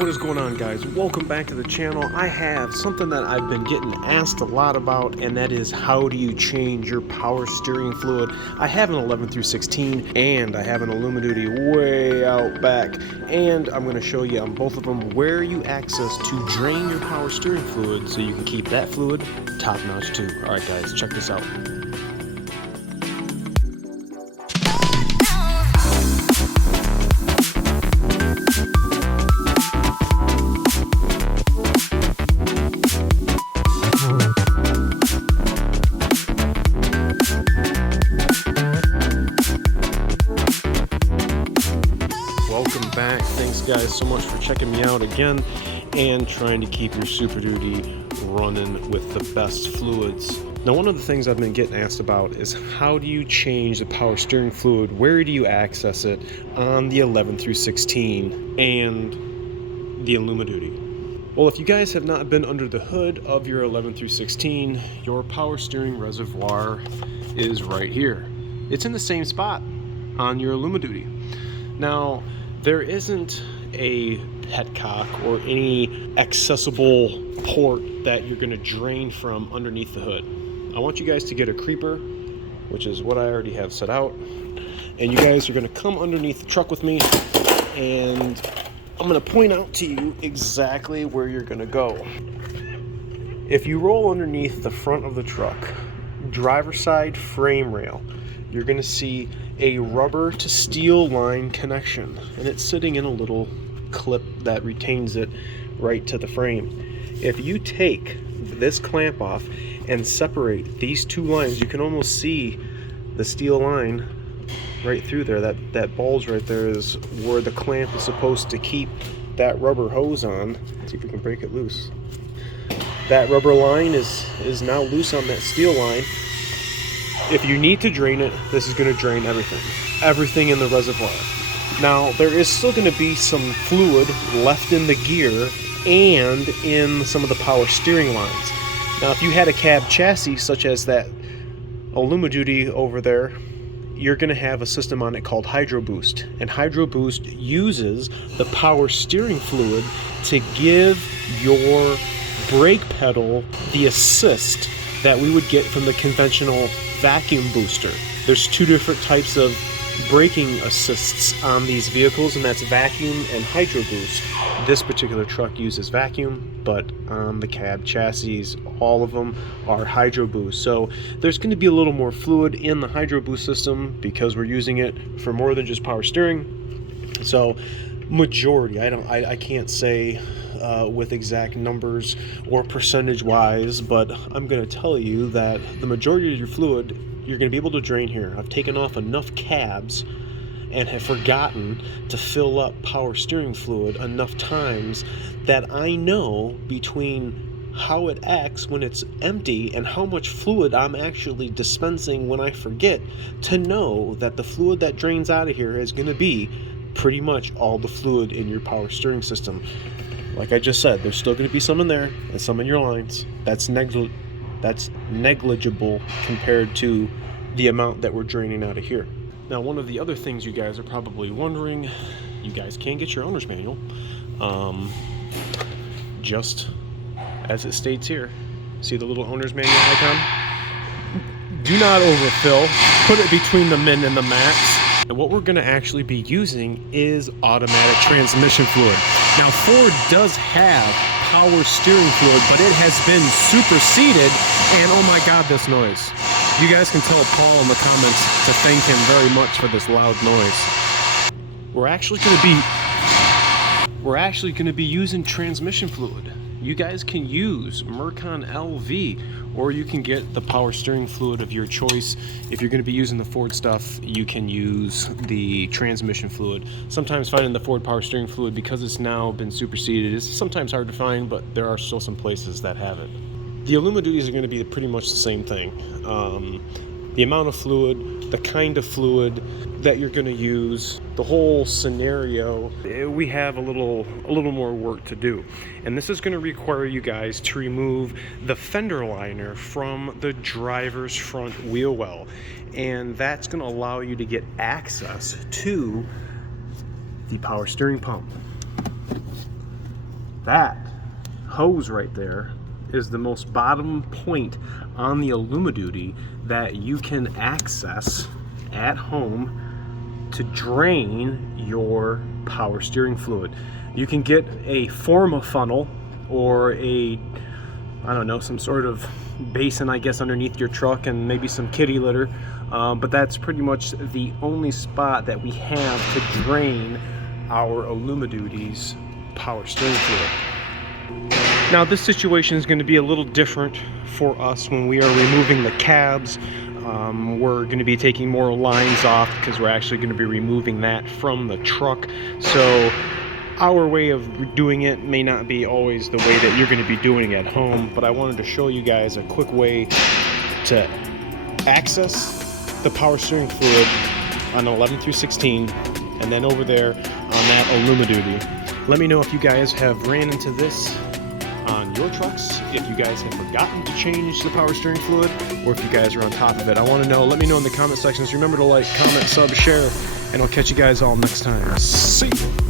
What is going on, guys? Welcome back to the channel. I have something that I've been getting asked a lot about, and that is how do you change your power steering fluid. I have an 11 through 16 and I have an Superduty way out back, and I'm going to show you on both of them where you access to drain your power steering fluid so you can keep that fluid top notch too. Alright guys, check this out. Welcome back. Thanks guys so much for checking me out again and trying to keep your Super Duty running with the best fluids. Now, one of the things I've been getting asked about is how do you change the power steering fluid? Where do you access it on the 11 through 16 and the Superduty? Well, if you guys have not been under the hood of your 11 through 16, your power steering reservoir is right here. It's in the same spot on your Superduty. Now, there isn't a petcock or any accessible port that you're going to drain from underneath the hood. I want you guys to get a creeper, which is what I already have set out, and you guys are going to come underneath the truck with me, and I'm going to point out to you exactly where you're going to go. If you roll underneath the front of the truck, driver's side frame rail, you're going to see a rubber to steel line connection, and it's sitting in a little clip that retains it right to the frame. If you take this clamp off and separate these two lines, you can almost see the steel line right through there. That bulge right there is where the clamp is supposed to keep that rubber hose on. Let's see if we can break it loose. That rubber line is now loose on that steel line. If you need to drain it, this is going to drain everything in the reservoir. Now, there is still going to be some fluid left in the gear and in some of the power steering lines. Now, if you had a cab chassis such as that Superduty over there, you're going to have a system on it called Hydro Boost, and Hydro Boost uses the power steering fluid to give your brake pedal the assist that we would get from the conventional vacuum booster. There's two different types of braking assists on these vehicles, and that's vacuum and Hydro Boost. This particular truck uses vacuum, but on the cab chassis, all of them are Hydro Boost. So there's going to be a little more fluid in the Hydro Boost system because we're using it for more than just power steering. So majority, I can't say with exact numbers or percentage wise, but I'm going to tell you that the majority of your fluid you're going to be able to drain here. I've taken off enough cabs and have forgotten to fill up power steering fluid enough times that I know between how it acts when it's empty and how much fluid I'm actually dispensing when I forget, to know that the fluid that drains out of here is going to be pretty much all the fluid in your power steering system. Like I just said, there's still going to be some in there and some in your lines. That's negligible compared to the amount that we're draining out of here. Now, one of the other things you guys are probably wondering, you guys can get your owner's manual, just as it states here. See the little owner's manual icon? Do not overfill. Put it between the min and the max. And what we're going to actually be using is automatic transmission fluid. Now, Ford does have power steering fluid, but it has been superseded, and oh my god, this noise. You guys can tell Paul in the comments to thank him very much for this loud noise. We're actually going to be using transmission fluid. You guys can use Mercon LV, or you can get the power steering fluid of your choice. If you're going to be using the Ford stuff, you can use the transmission fluid. Sometimes finding the Ford power steering fluid, because it's now been superseded, is sometimes hard to find, but there are still some places that have it. The Superduties are going to be pretty much the same thing. The amount of fluid, the kind of fluid that you're going to use, the whole scenario, we have a little more work to do. And this is going to require you guys to remove the fender liner from the driver's front wheel well. And that's going to allow you to get access to the power steering pump. that hose right there is the most bottom point on the Alumaduty that you can access at home to drain your power steering fluid. You can get a Forma funnel or a, I don't know, some sort of basin, I guess, underneath your truck and maybe some kitty litter, but that's pretty much the only spot that we have to drain our Alumaduty's power steering fluid. Now this situation is going to be a little different for us when we are removing the cabs. We're going to be taking more lines off because we're actually going to be removing that from the truck. So our way of doing it may not be always the way that you're going to be doing it at home, but I wanted to show you guys a quick way to access the power steering fluid on 11 through 16 and then over there on that Alumaduty. Let me know if you guys have ran into this on your trucks, if you guys have forgotten to change the power steering fluid, or if you guys are on top of it. I want to know. Let me know in the comment sections. Remember to like, comment, sub, share, and I'll catch you guys all next time. See you.